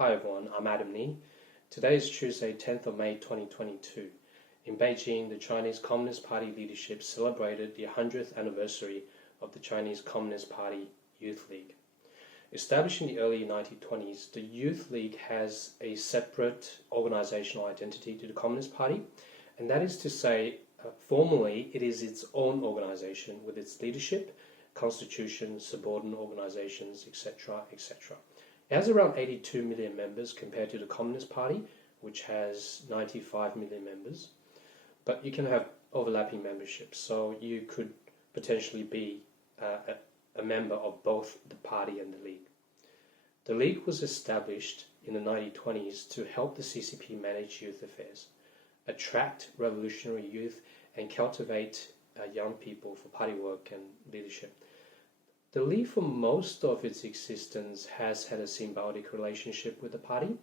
Hi everyone, I'm Adam Ni. Today is Tuesday, 10th of May 2022. In Beijing, the Chinese Communist Party leadership celebrated the 100th anniversary of the Chinese Communist Party Youth League. Established in the early 1920s, the Youth League has a separate organizational identity to the Communist Party, and that is to say, formally, it is its own organization with its leadership, constitution, subordinate organizations, etc., etc. It has around 82 million members compared to the Communist Party, which has 95 million members. But you can have overlapping memberships, so you could potentially be a member of both the party and the league. The league was established in the 1920s to help the CCP manage youth affairs, attract revolutionary youth, and cultivate young people for party work and leadership. The league, for most of its existence, has had a symbiotic relationship with the party,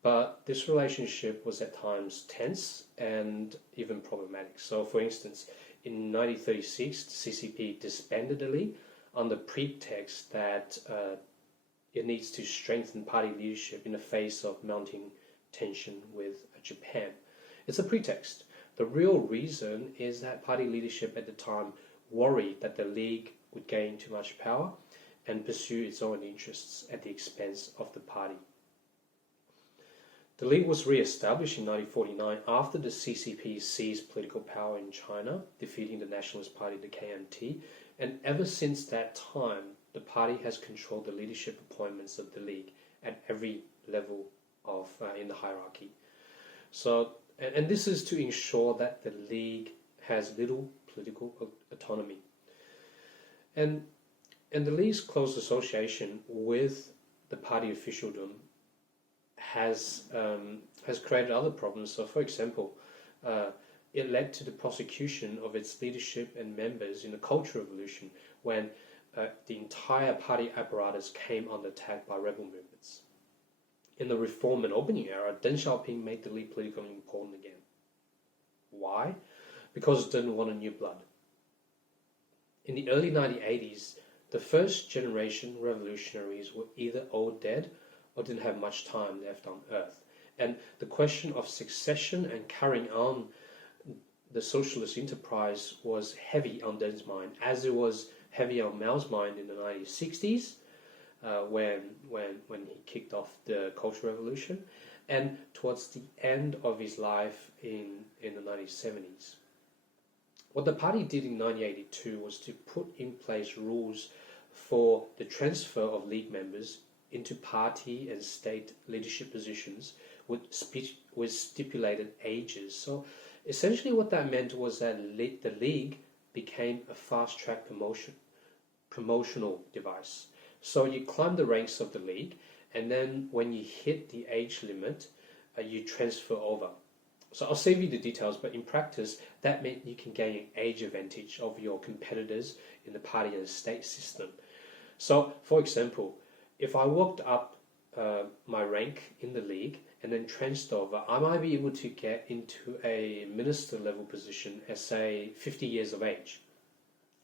but this relationship was at times tense and even problematic. So, for instance, in 1936, the CCP disbanded the league on the pretext that it needs to strengthen party leadership in the face of mounting tension with Japan. It's a pretext. The real reason is that party leadership at the time worried that the league would gain too much power and pursue its own interests at the expense of the party. The league was re-established in 1949 after the CCP seized political power in China, defeating the Nationalist Party, the KMT, and ever since that time, the party has controlled the leadership appointments of the league at every level of in the hierarchy. So, and this is to ensure that the league has little political autonomy. And the league's close association with the party officialdom has created other problems. So, for example, it led to the prosecution of its leadership and members in the Cultural Revolution when the entire party apparatus came under attack by rebel movements. In the Reform and Opening era, Deng Xiaoping made the league politically important again. Why? Because it didn't want a new blood. In the early 1980s, the first generation revolutionaries were either all dead or didn't have much time left on Earth. And the question of succession and carrying on the socialist enterprise was heavy on Deng's mind, as it was heavy on Mao's mind in the 1960s, when he kicked off the Cultural Revolution, and towards the end of his life in the 1970s. What the party did in 1982 was to put in place rules for the transfer of league members into party and state leadership positions with stipulated ages. So essentially what that meant was that the league became a fast-track promotional device. So you climb the ranks of the league, and then when you hit the age limit, you transfer over. So I'll save you the details, but in practice, that meant you can gain an age advantage of your competitors in the party and state system. So, for example, if I walked up my rank in the league and then transferred over, I might be able to get into a minister level position at, say, 50 years of age.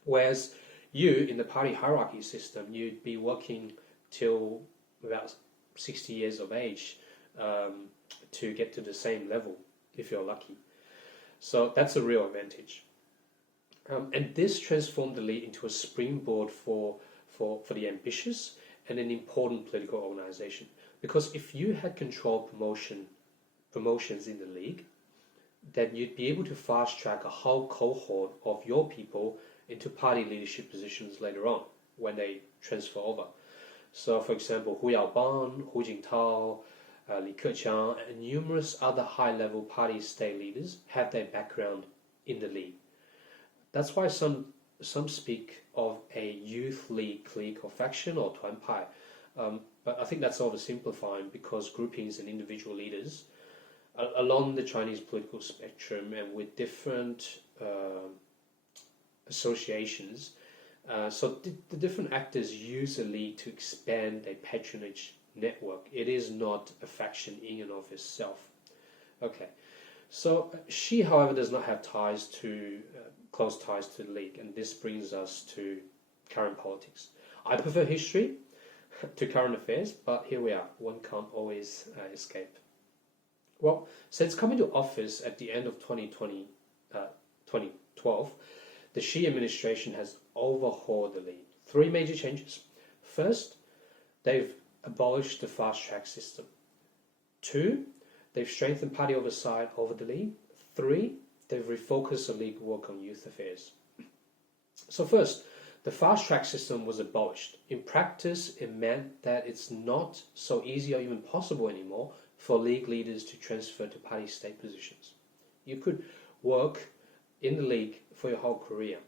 Whereas you, in the party hierarchy system, you'd be working till about 60 years of age to get to the same level, if you're lucky. So that's a real advantage. And this transformed the league into a springboard for the ambitious and an important political organization. Because if you had controlled promotions in the league, then you'd be able to fast track a whole cohort of your people into party leadership positions later on when they transfer over. So, for example, Hu Yaoban, Hu Jintao, Li Keqiang, and numerous other high-level party state leaders have their background in the league. That's why some speak of a youth league clique or faction or Tuanpai. But I think that's oversimplifying, because groupings and individual leaders along the Chinese political spectrum and with different associations. So the different actors use a league to expand their patronage network. It is not a faction in and of itself. Okay, so she, however, does not have close ties to the league, and this brings us to current politics. I prefer history, to current affairs, but here we are. One can't always escape. Well, since coming to office at the end of 2012, the Xi administration has overhauled the league. Three major changes. First, they've abolished the fast-track system. Two, they've strengthened party oversight over the league. Three, they've refocused the league work on youth affairs. So first, the fast-track system was abolished. In practice, it meant that it's not so easy or even possible anymore for league leaders to transfer to party state positions. You could work in the league for your whole career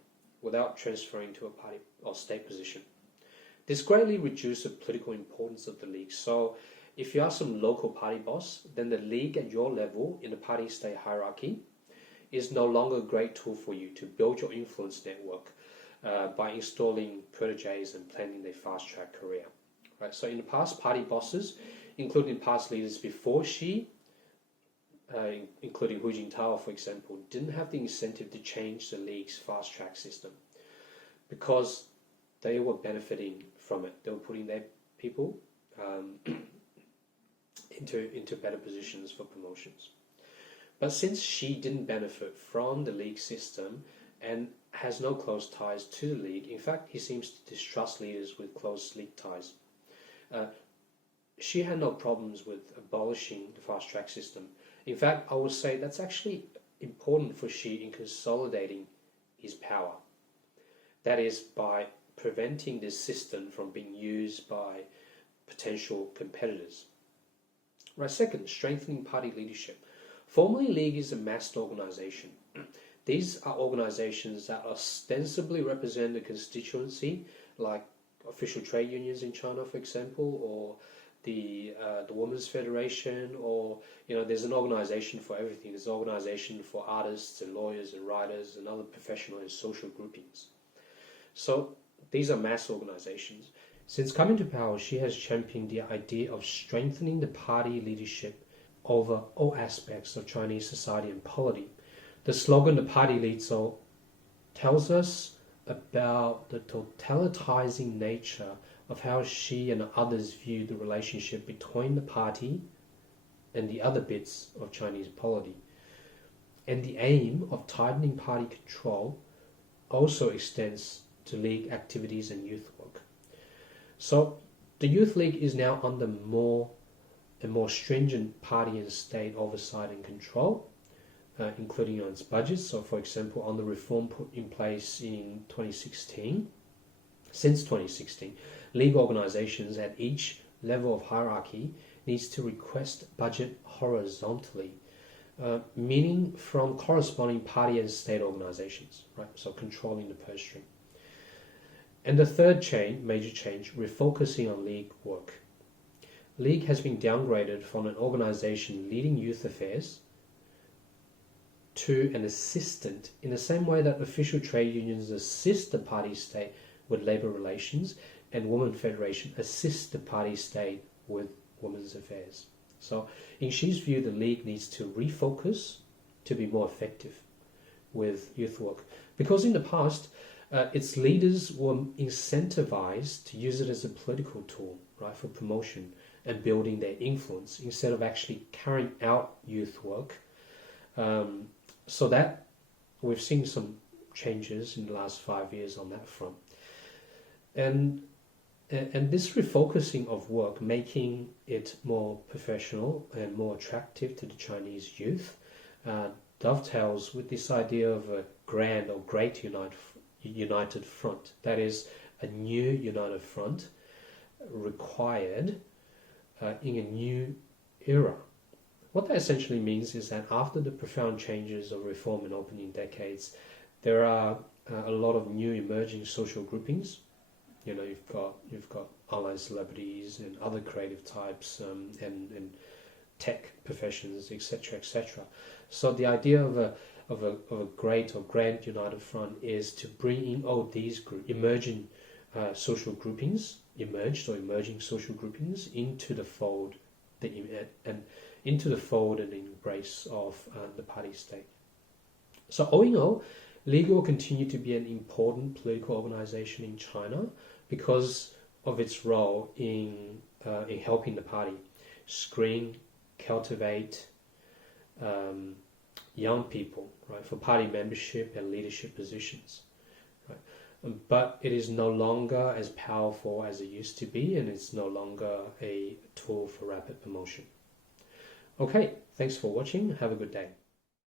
without transferring to a party or state position. This greatly reduced the political importance of the league. So if you are some local party boss, then the league at your level in the party state hierarchy is no longer a great tool for you to build your influence network by installing proteges and planning their fast-track career. Right? So in the past, party bosses, including past leaders before Xi, including Hu Jintao, for example, didn't have the incentive to change the league's fast-track system because they were benefiting from it. They were putting their people into better positions for promotions. But since Xi didn't benefit from the league system and has no close ties to the league, in fact, he seems to distrust leaders with close league ties. Xi had no problems with abolishing the fast-track system. In fact, I would say that's actually important for Xi in consolidating his power. That is, by preventing this system from being used by potential competitors. Right. Second, strengthening party leadership. Formerly, League is a massed organization. These are organizations that ostensibly represent the constituency, like official trade unions in China, for example, or the Women's Federation, or there's an organization for everything. There's an organization for artists and lawyers and writers and other professional and social groupings. So these are mass organizations. Since coming to power, she has championed the idea of strengthening the party leadership over all aspects of Chinese society and polity. The slogan, "The Party Leads All," tells us about the totalitizing nature of how she and others view the relationship between the party and the other bits of Chinese polity. And the aim of tightening party control also extends to league activities and youth work. So the Youth League is now under more stringent party and state oversight and control, including on its budget. So, for example, on the reform put in place in 2016, since 2016, league organizations at each level of hierarchy needs to request budget horizontally, meaning from corresponding party and state organizations, right? So controlling the purse string. And the third major change, refocusing on league work. League has been downgraded from an organization leading youth affairs to an assistant, in the same way that official trade unions assist the party state with labor relations and Women Federation assists the party state with women's affairs. So in Xi's view, the league needs to refocus to be more effective with youth work. Because in the past, its leaders were incentivized to use it as a political tool, right, for promotion and building their influence instead of actually carrying out youth work. So that we've seen some changes in the last 5 years on that front. And this refocusing of work, making it more professional and more attractive to the Chinese youth, dovetails with this idea of a grand or great united front. That is, a new united front required in a new era. What that essentially means is that after the profound changes of reform and opening decades, there are a lot of new emerging social groupings. You've got online celebrities and other creative types and tech professions, etc., etc. So the idea of a great or grand united front is to bring in all these emerging social groupings, emerging social groupings into the fold, and embrace of the party state. So all in all, League will continue to be an important political organization in China because of its role in helping the party screen, cultivate young people, right, for party membership and leadership positions. Right? But it is no longer as powerful as it used to be, and it's no longer a tool for rapid promotion. Okay, thanks for watching. Have a good day.